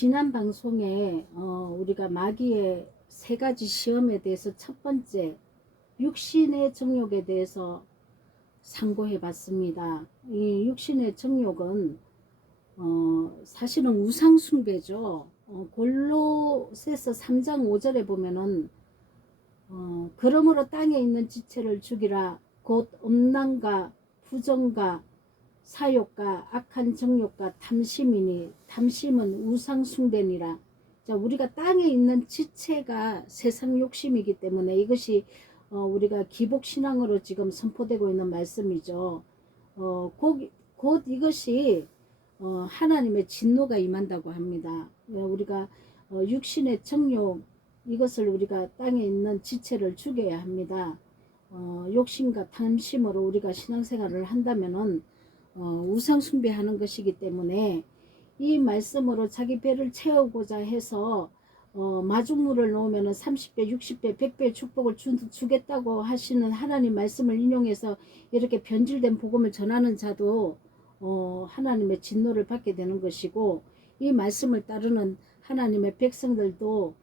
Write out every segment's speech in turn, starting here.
지난 방송에 우리가 마귀의 세 가지 시험에 대해서 첫 번째 육신의 정욕에 대해서 상고해 봤습니다. 이 육신의 정욕은 사실은 우상숭배죠. 골로새서 3장 5절에 보면은 그러므로 땅에 있는 지체를 죽이라 곧 음란과 부정과 사욕과 악한 정욕과 탐심이니 탐심은 우상 숭배니라. 자, 우리가 땅에 있는 지체가 세상 욕심이기 때문에 이것이 우리가 기복 신앙으로 지금 선포되고 있는 말씀이죠. 곧 이것이 하나님의 진노가 임한다고 합니다. 우리가 육신의 정욕 이것을 우리가 땅에 있는 지체를 죽여야 합니다. 욕심과 탐심으로 우리가 신앙생활을 한다면은 우상 숭배하는 것이기 때문에 이 말씀으로 자기 배를 채우고자 해서 마중물을 놓으면 30배, 60배, 100배 축복을 주겠다고 하시는 하나님 말씀을 인용해서 이렇게 변질된 복음을 전하는 자도 하나님의 진노를 받게 되는 것이고, 이 말씀을 따르는 하나님의 백성들도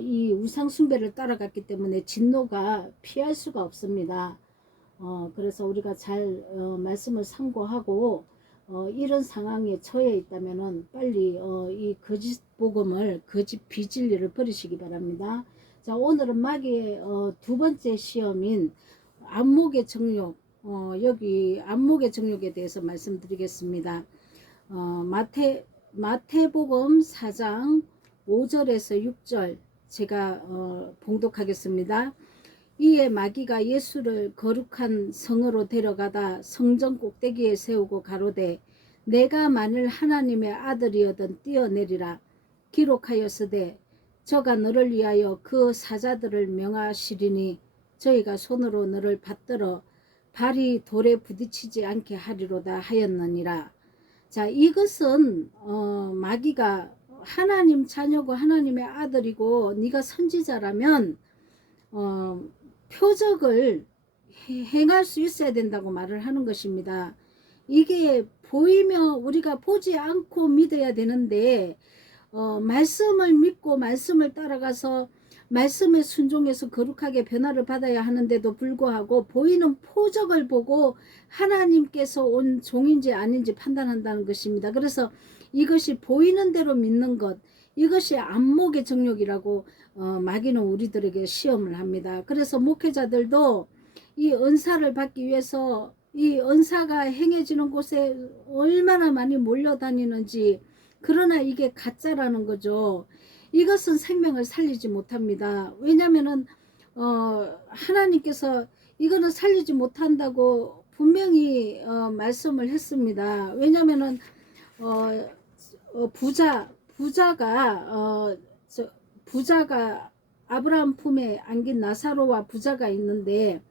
이 우상 숭배를 따라갔기 때문에 진노가 피할 수가 없습니다. 그래서 우리가 잘 말씀을 상고하고 이런 상황에 처해 있다면은 빨리 이 거짓 복음을, 거짓 비진리를 버리시기 바랍니다. 자, 오늘은 마귀의 두 번째 시험인 안목의 정욕, 여기 안목의 정욕에 대해서 말씀드리겠습니다. 마태복음 4장 5절에서 6절 제가 봉독하겠습니다. 이에 마귀가 예수를 거룩한 성으로 데려가다 성전 꼭대기에 세우고 가로되 내가 만일 하나님의 아들이어든 뛰어내리라. 기록하였으되 저가 너를 위하여 그 사자들을 명하시리니 저희가 손으로 너를 받들어 발이 돌에 부딪히지 않게 하리로다 하였느니라. 자, 이것은 마귀가 하나님 자녀고 하나님의 아들이고 네가 선지자라면 표적을 행할 수 있어야 된다고 말을 하는 것입니다. 이게 보이며 우리가 보지 않고 믿어야 되는데 말씀을 믿고 말씀을 따라가서 말씀에 순종해서 거룩하게 변화를 받아야 하는데도 불구하고 보이는 표적을 보고 하나님께서 온 종인지 아닌지 판단한다는 것입니다. 그래서 이것이 보이는 대로 믿는 것, 이것이 안목의 정욕이라고 마귀는 우리들에게 시험을 합니다. 그래서 목회자들도 이 은사를 받기 위해서 이 은사가 행해지는 곳에 얼마나 많이 몰려다니는지, 그러나 이게 가짜라는 거죠. 이것은 생명을 살리지 못합니다. 왜냐하면은 하나님께서 이거는 살리지 못한다고 분명히 말씀을 했습니다. 왜냐하면은 부자가 아브라함 품에 안긴 나사로와 부자가 있는데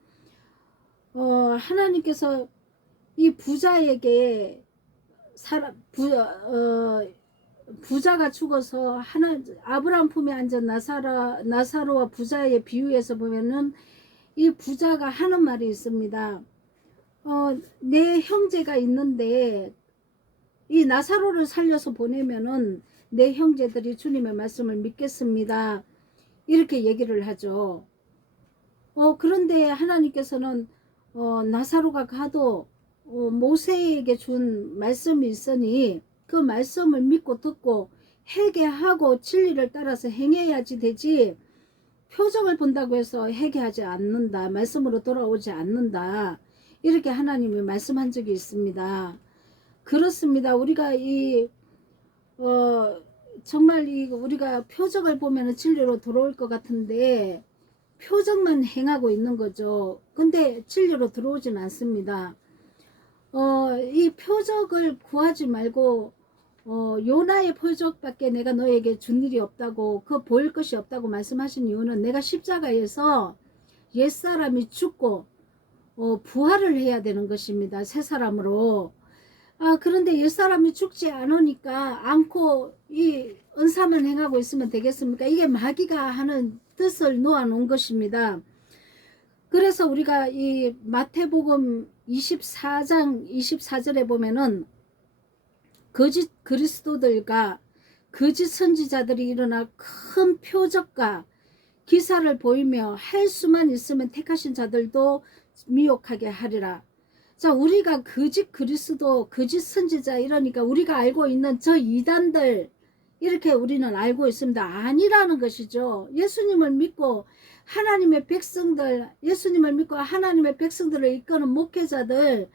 하나님께서 이 부자에게 부자가 죽어서 아브라함 품에 앉은 나사로와 부자의 비유에서 보면은 이 부자가 하는 말이 있습니다. 내 형제가 있는데 이 나사로를 살려서 보내면은 내 형제들이 주님의 말씀을 믿겠습니다. 이렇게 얘기를 하죠. 그런데 하나님께서는 나사로가 가도 모세에게 준 말씀이 있으니 그 말씀을 믿고 듣고 회개하고 진리를 따라서 행해야지 되지, 표정을 본다고 해서 회개하지 않는다, 말씀으로 돌아오지 않는다, 이렇게 하나님이 말씀한 적이 있습니다. 그렇습니다. 우리가 정말 우리가 표적을 보면 진리로 들어올 것 같은데 표적만 행하고 있는 거죠. 근데 진리로 들어오진 않습니다. 이 표적을 구하지 말고 요나의 표적밖에 내가 너에게 준 일이 없다고, 그 보일 것이 없다고 말씀하신 이유는 내가 십자가에서 옛사람이 죽고 부활을 해야 되는 것입니다. 새 사람으로. 그런데 옛사람이 죽지 않고 이 은사만 행하고 있으면 되겠습니까? 이게 마귀가 하는 뜻을 놓아 놓은 것입니다. 그래서 우리가 이 마태복음 24장 24절에 보면은 거짓 그리스도들과 거짓 선지자들이 일어나 큰 표적과 기사를 보이며 할 수만 있으면 택하신 자들도 미혹하게 하리라. 자, 우리가 거짓 그리스도, 거짓 선지자 이러니까 우리가 알고 있는 저 이단들 이렇게 우리는 알고 있습니다. 아니라는 것이죠. 예수님을 믿고 하나님의 백성들, 예수님을 믿고 하나님의 백성들을 이끄는 목회자들,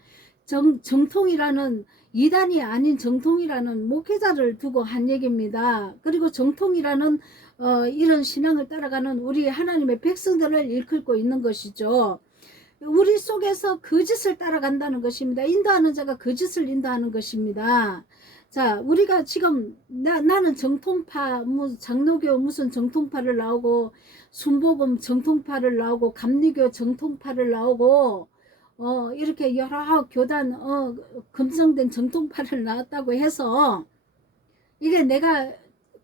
정통이라는 이단이 아닌 정통이라는 목회자를 두고 한 얘기입니다. 그리고 정통이라는 이런 신앙을 따라가는 우리 하나님의 백성들을 일컫고 있는 것이죠. 우리 속에서 거짓을 따라간다는 것입니다. 인도하는 자가 거짓을 인도하는 것입니다. 자, 우리가 지금 나는 정통파, 장로교 무슨 정통파를 나오고 순복음 정통파를 나오고 감리교 정통파를 나오고 이렇게 여러 교단 검증된 정통파를 나왔다고 해서 이게 내가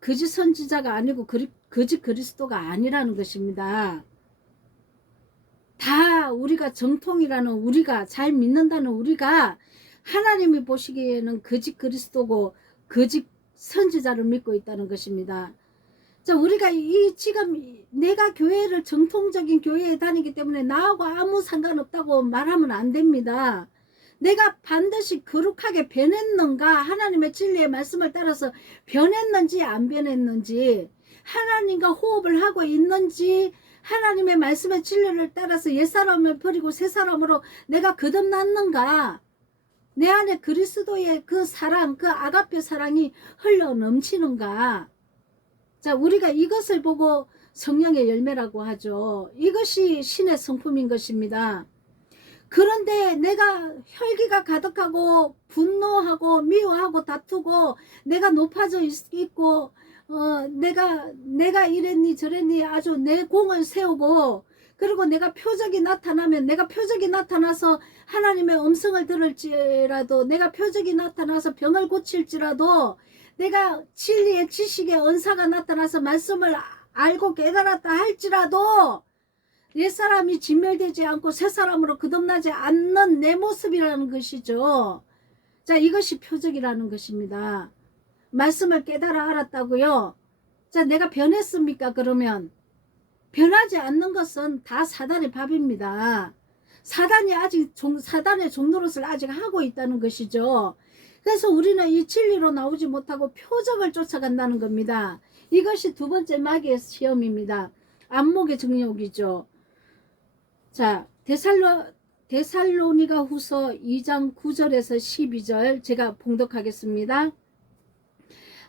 거짓 선지자가 아니고 거짓 그리스도가 아니라는 것입니다. 다 우리가 정통이라는 우리가 잘 믿는다는 우리가 하나님이 보시기에는 거짓 그리스도고 거짓 선지자를 믿고 있다는 것입니다. 자, 우리가 지금 내가 교회를 정통적인 교회에 다니기 때문에 나하고 아무 상관없다고 말하면 안 됩니다. 내가 반드시 거룩하게 변했는가, 하나님의 진리의 말씀을 따라서 변했는지 안 변했는지, 하나님과 호흡을 하고 있는지, 하나님의 말씀의 진리를 따라서 옛사람을 버리고 새사람으로 내가 거듭났는가, 내 안에 그리스도의 그 사랑, 그 아가페 사랑이 흘러 넘치는가. 자, 우리가 이것을 보고 성령의 열매라고 하죠. 이것이 신의 성품인 것입니다. 그런데 내가 혈기가 가득하고 분노하고 미워하고 다투고 내가 높아져 있고 내가 이랬니 저랬니 아주 내 공을 세우고, 그리고 내가 표적이 나타나면 내가 표적이 나타나서 하나님의 음성을 들을지라도, 내가 표적이 나타나서 병을 고칠지라도, 내가 진리의 지식의 은사가 나타나서 말씀을 알고 깨달았다 할지라도 옛사람이 진멸되지 않고 새사람으로 거듭나지 않는 내 모습이라는 것이죠. 자, 이것이 표적이라는 것입니다. 말씀을 깨달아 알았다고요. 자, 내가 변했습니까? 그러면 변하지 않는 것은 다 사단의 밥입니다. 사단이 아직 사단의 종노릇을 아직 하고 있다는 것이죠. 그래서 우리는 이 진리로 나오지 못하고 표적을 쫓아간다는 겁니다. 이것이 두 번째 마귀의 시험입니다. 안목의 정욕이죠. 자, 데살로니가 후서 2장 9절에서 12절 제가 봉독하겠습니다.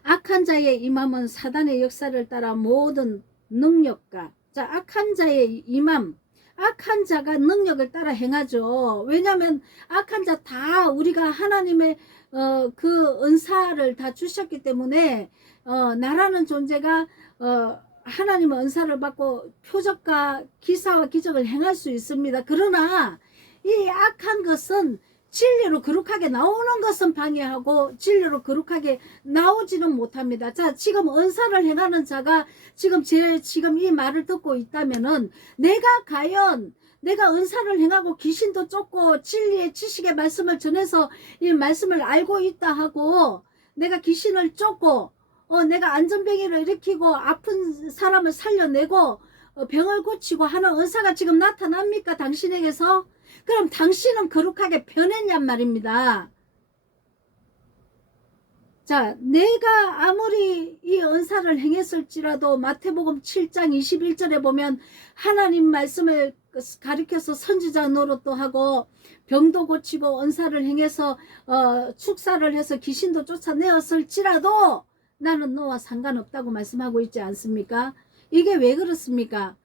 악한 자의 임함은 사단의 역사를 따라 모든 능력과, 자, 악한 자의 임함, 악한 자가 능력을 따라 행하죠. 왜냐하면 악한 자 다 우리가 하나님의 그 은사를 다 주셨기 때문에 나라는 존재가 하나님의 은사를 받고 표적과 기사와 기적을 행할 수 있습니다. 그러나 이 악한 것은 진리로 거룩하게 나오는 것은 방해하고 진리로 거룩하게 나오지는 못합니다. 자, 지금 은사를 행하는 자가 지금 이 말을 듣고 있다면은 내가 과연 내가 은사를 행하고 귀신도 쫓고 진리의 지식의 말씀을 전해서 이 말씀을 알고 있다 하고 내가 귀신을 쫓고 내가 안전병이를 일으키고 아픈 사람을 살려내고 병을 고치고 하는 은사가 지금 나타납니까? 당신에게서? 그럼 당신은 거룩하게 변했냔 말입니다. 자, 내가 아무리 이 은사를 행했을지라도 마태복음 7장 21절에 보면 하나님 말씀을 가리켜서 선지자 노릇도 하고 병도 고치고 은사를 행해서 축사를 해서 귀신도 쫓아내었을지라도 나는 너와 상관없다고 말씀하고 있지 않습니까? 이게 왜 그렇습니까?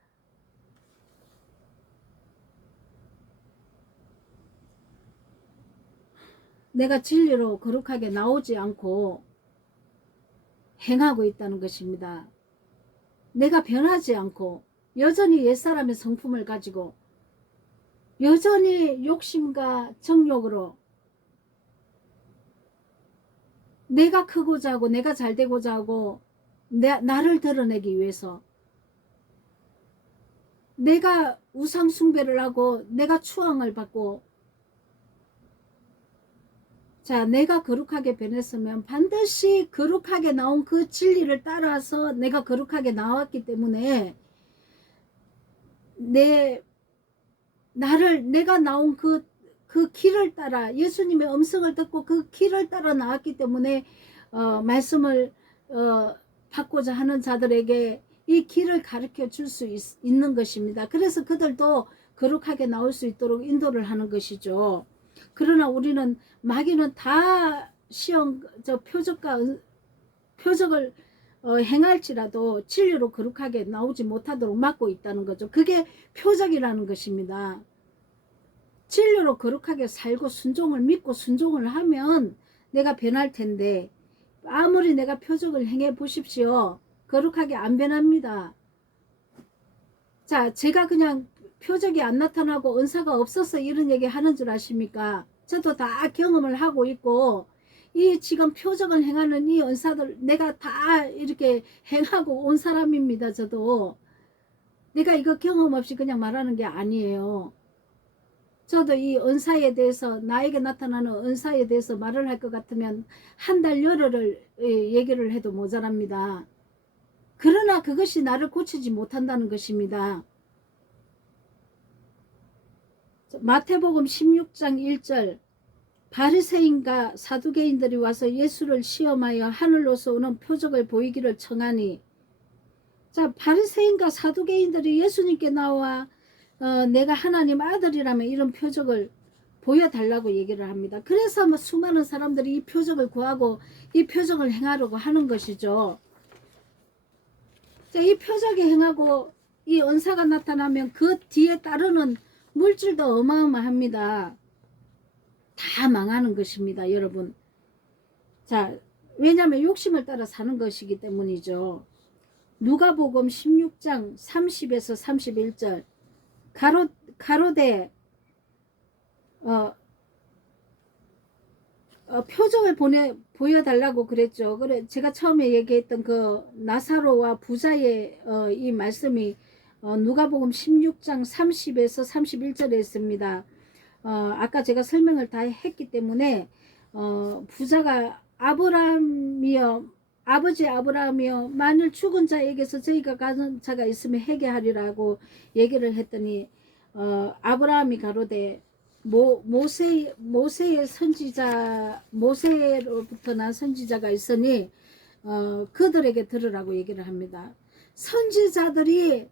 내가 진리로 거룩하게 나오지 않고 행하고 있다는 것입니다. 내가 변하지 않고 여전히 옛사람의 성품을 가지고 여전히 욕심과 정욕으로 내가 크고자 하고 내가 잘되고자 하고 나를 드러내기 위해서 내가 우상 숭배를 하고 내가 추앙을 받고, 자, 내가 거룩하게 변했으면 반드시 거룩하게 나온 그 진리를 따라서 내가 거룩하게 나왔기 때문에 내가 나온 그 길을 따라 예수님의 음성을 듣고 그 길을 따라 나왔기 때문에 말씀을 받고자 하는 자들에게 이 길을 가르쳐 줄 수 있는 것입니다. 그래서 그들도 거룩하게 나올 수 있도록 인도를 하는 것이죠. 그러나 우리는 마귀는 다 시험 표적을 행할지라도 진리로 거룩하게 나오지 못하도록 막고 있다는 거죠. 그게 표적이라는 것입니다. 진리로 거룩하게 살고 순종을 믿고 순종을 하면 내가 변할 텐데 아무리 내가 표적을 행해 보십시오. 거룩하게 안 변합니다. 자, 제가 그냥 표적이 안 나타나고 은사가 없어서 이런 얘기 하는 줄 아십니까? 저도 다 경험을 하고 있고 이 지금 표적을 행하는 이 은사들 내가 다 이렇게 행하고 온 사람입니다. 저도 내가 이거 경험 없이 그냥 말하는 게 아니에요. 저도 이 은사에 대해서 나에게 나타나는 은사에 대해서 말을 할 것 같으면 한 달 열흘을 얘기를 해도 모자랍니다. 그러나 그것이 나를 고치지 못한다는 것입니다. 마태복음 16장 1절 바리새인과 사두개인들이 와서 예수를 시험하여 하늘로서 오는 표적을 보이기를 청하니 자 바리새인과 사두개인들이 예수님께 나와 내가 하나님 아들이라면 이런 표적을 보여달라고 얘기를 합니다. 그래서 뭐 수많은 사람들이 이 표적을 구하고 이 표적을 행하려고 하는 것이죠. 자, 이 표적이 행하고 이 은사가 나타나면 그 뒤에 따르는 물질도 어마어마합니다. 다 망하는 것입니다, 여러분. 자, 왜냐하면 욕심을 따라 사는 것이기 때문이죠. 누가복음 16장 30에서 31절 가로되 표적을 보여달라고 그랬죠. 그래 제가 처음에 얘기했던 그 나사로와 부자의 이 말씀이 누가복음 16장 30에서 31절에 있습니다. 아까 제가 설명을 다 했기 때문에 부자가 아버지 아브라함이여 만일 죽은 자에게서 저희가 가진 자가 있으면 회개하리라고 얘기를 했더니 아브라함이 가로되 모세의 선지자 모세로부터 난 선지자가 있으니 그들에게 들으라고 얘기를 합니다. 선지자들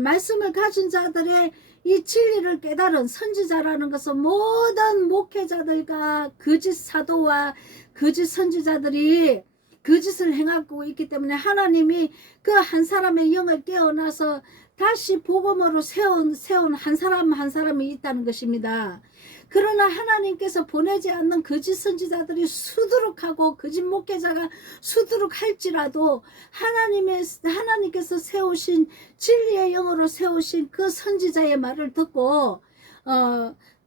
말씀을 가진 자들의 이 진리를 깨달은 선지자라는 것은 모든 목회자들과 거짓 사도와 거짓 선지자들이 거짓을 행하고 있기 때문에 하나님이 그 한 사람의 영을 깨어나서 다시 복음으로 세운 한 사람 한 사람이 있다는 것입니다. 그러나 하나님께서 보내지 않는 거짓 선지자들이 수두룩하고 거짓 목회자가 수두룩할지라도 하나님께서 세우신 진리의 영으로 세우신 그 선지자의 말을 듣고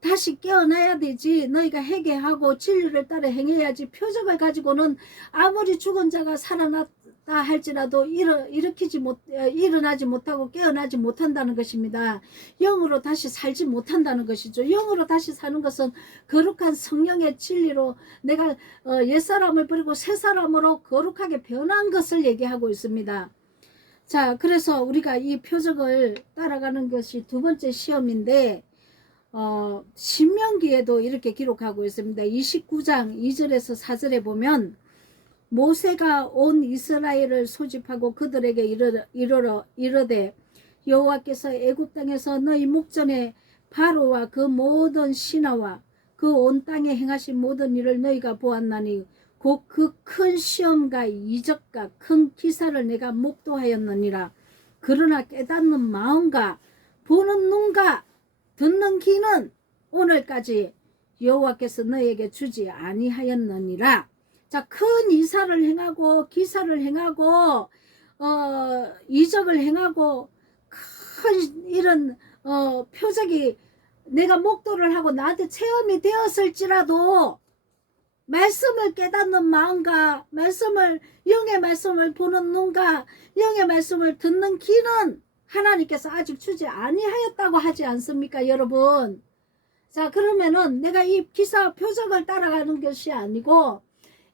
다시 깨어나야 되지. 너희가 회개하고 진리를 따라 행해야지. 표적을 가지고는 아무리 죽은 자가 살아났다 할지라도 일어나지 못하고 깨어나지 못한다는 것입니다. 영으로 다시 살지 못한다는 것이죠. 영으로 다시 사는 것은 거룩한 성령의 진리로 내가 옛사람을 버리고 새사람으로 거룩하게 변한 것을 얘기하고 있습니다. 자, 그래서 우리가 이 표적을 따라가는 것이 두 번째 시험인데 신명기에도 이렇게 기록하고 있습니다. 29장 2절에서 4절에 보면 모세가 온 이스라엘을 소집하고 그들에게 이르되 여호와께서 애굽 땅에서 너희 목전에 바로와 그 모든 신하와 그 온 땅에 행하신 모든 일을 너희가 보았나니 곧 그 큰 시험과 이적과 큰 기사를 내가 목도하였느니라. 그러나 깨닫는 마음과 보는 눈과 듣는 귀는 오늘까지 여호와께서 너희에게 주지 아니하였느니라. 자, 큰 이사를 행하고 기사를 행하고 이적을 행하고 큰 이런 표적이 내가 목도를 하고 나한테 체험이 되었을지라도 말씀을 깨닫는 마음과 영의 말씀을 보는 눈과 영의 말씀을 듣는 귀는 하나님께서 아직 주지 아니하였다고 하지 않습니까, 여러분? 자, 그러면은 내가 이 기사와 표적을 따라가는 것이 아니고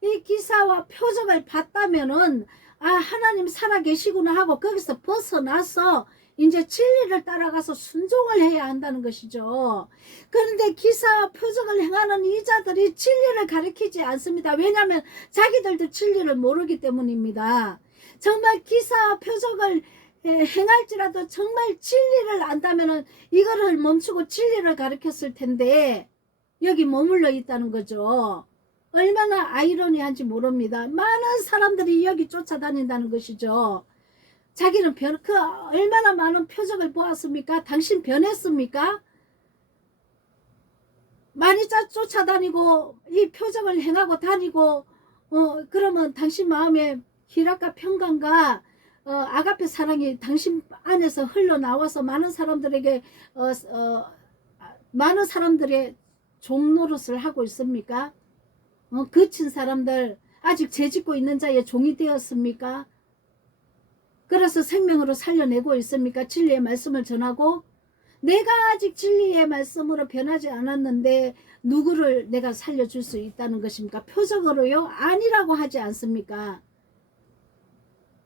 이 기사와 표적을 봤다면은 아, 하나님 살아계시구나 하고 거기서 벗어나서 이제 진리를 따라가서 순종을 해야 한다는 것이죠. 그런데 기사와 표적을 행하는 이자들이 진리를 가리키지 않습니다. 왜냐하면 자기들도 진리를 모르기 때문입니다. 정말 기사와 표적을 행할지라도 정말 진리를 안다면은 이거를 멈추고 진리를 가르쳤을 텐데 여기 머물러 있다는 거죠. 얼마나 아이러니한지 모릅니다. 많은 사람들이 여기 쫓아다닌다는 것이죠. 자기는 얼마나 많은 표적을 보았습니까? 당신 변했습니까? 많이 쫓아다니고 이 표적을 행하고 다니고 그러면 당신 마음에 희락과 평강과 아가페 사랑이 당신 안에서 흘러나와서 많은 사람들에게 많은 사람들의 종노릇을 하고 있습니까? 거친 사람들 아직 죄짓고 있는 자의 종이 되었습니까? 그래서 생명으로 살려내고 있습니까? 진리의 말씀을 전하고 내가 아직 진리의 말씀으로 변하지 않았는데 누구를 내가 살려줄 수 있다는 것입니까? 표적으로요? 아니라고 하지 않습니까?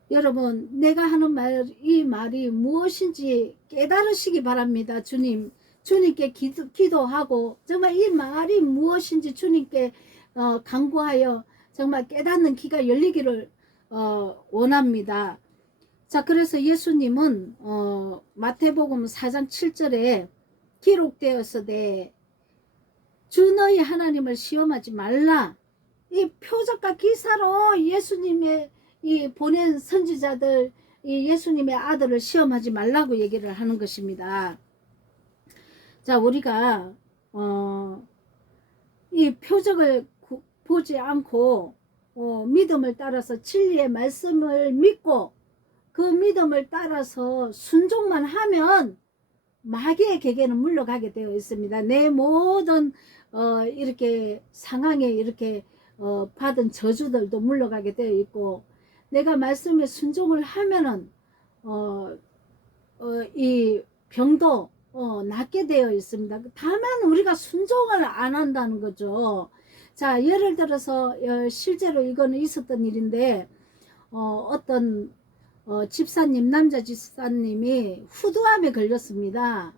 여러분, 내가 하는 이 말이 무엇인지 깨달으시기 바랍니다. 주님께 기도하고 정말 이 말이 무엇인지 주님께 간구하여 정말 깨닫는 귀가 열리기를 원합니다. 자, 그래서 예수님은 마태복음 4장 7절에 기록되었으되 주 너희 하나님을 시험하지 말라. 이 표적과 기사로 예수님의 이 보낸 선지자들, 이 예수님의 아들을 시험하지 말라고 얘기를 하는 것입니다. 자, 우리가 이 표적을 보지 않고 믿음을 따라서 진리의 말씀을 믿고 그 믿음을 따라서 순종만 하면 마귀의 궤계는 물러가게 되어 있습니다. 내 모든 이렇게 상황에 이렇게 받은 저주들도 물러가게 되어 있고 내가 말씀에 순종을 하면은 이 병도 낫게 되어 있습니다. 다만 우리가 순종을 안 한다는 거죠. 자, 예를 들어서 실제로 이거는 있었던 일인데 어떤 집사님, 남자 집사님이 후두암에 걸렸습니다.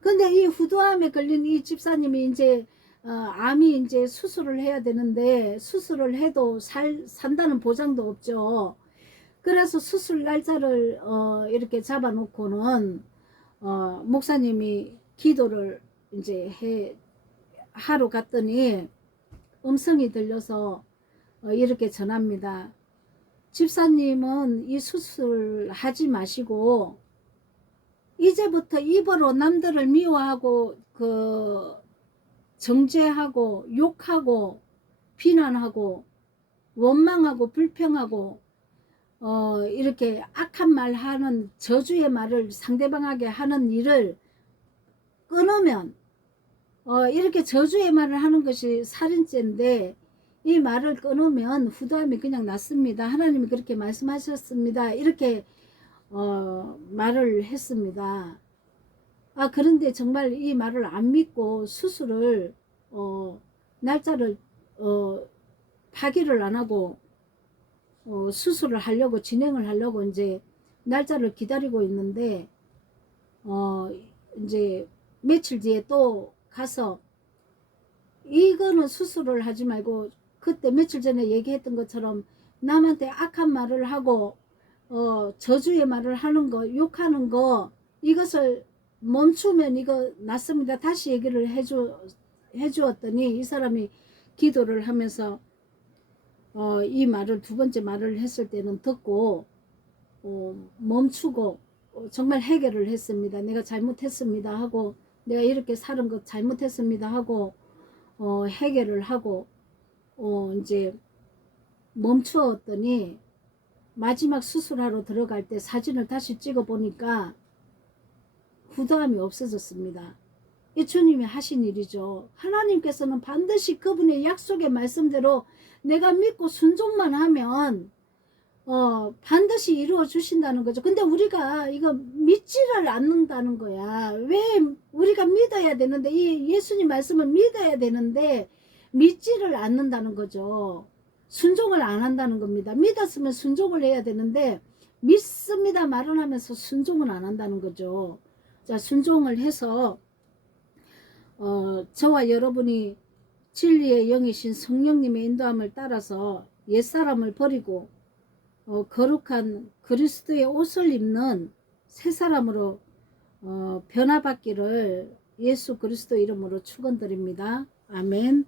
근데 이 후두암에 걸린 이 집사님이 이제 암이 이제 수술을 해야 되는데 수술을 해도 산다는 보장도 없죠. 그래서 수술 날짜를 이렇게 잡아놓고는 목사님이 기도를 이제 하러 갔더니 음성이 들려서 이렇게 전합니다. 집사님은 이 수술 하지 마시고 이제부터 입으로 남들을 미워하고 정죄하고 욕하고 비난하고 원망하고 불평하고 이렇게 악한 말 하는 저주의 말을 상대방에게 하는 일을 끊으면 이렇게 저주의 말을 하는 것이 살인죄인데 이 말을 끊으면 후두암이 그냥 낫습니다. 하나님이 그렇게 말씀하셨습니다. 이렇게 말을 했습니다. 아, 그런데 정말 이 말을 안 믿고 수술을 날짜를 파기를 안 하고 수술을 하려고 진행을 하려고 이제 날짜를 기다리고 있는데 이제 며칠 뒤에 또 가서 이거는 수술을 하지 말고 그때 며칠 전에 얘기했던 것처럼 남한테 악한 말을 하고 저주의 말을 하는 거, 욕하는 거 이것을 멈추면 이거 낫습니다. 다시 얘기를 해주었더니 이 사람이 기도를 하면서 이 말을 두 번째 말을 했을 때는 듣고 멈추고 정말 해결을 했습니다. 내가 잘못했습니다 하고 내가 이렇게 사는 것 잘못했습니다 하고 해결을 하고 이제 멈추었더니 마지막 수술하러 들어갈 때 사진을 다시 찍어 보니까 후두암이 없어졌습니다. 이 주님이 하신 일이죠. 하나님께서는 반드시 그분의 약속의 말씀대로 내가 믿고 순종만 하면 반드시 이루어 주신다는 거죠. 근데 우리가 이거 믿지를 않는다는 거야. 왜 우리가 믿어야 되는데, 이 예수님 말씀을 믿어야 되는데 믿지를 않는다는 거죠. 순종을 안 한다는 겁니다. 믿었으면 순종을 해야 되는데 믿습니다 말은 하면서 순종을 안 한다는 거죠. 자, 순종을 해서 저와 여러분이 진리의 영이신 성령님의 인도함을 따라서 옛사람을 버리고 거룩한 그리스도의 옷을 입는 새 사람으로 변화받기를 예수 그리스도 이름으로 축원드립니다. 아멘.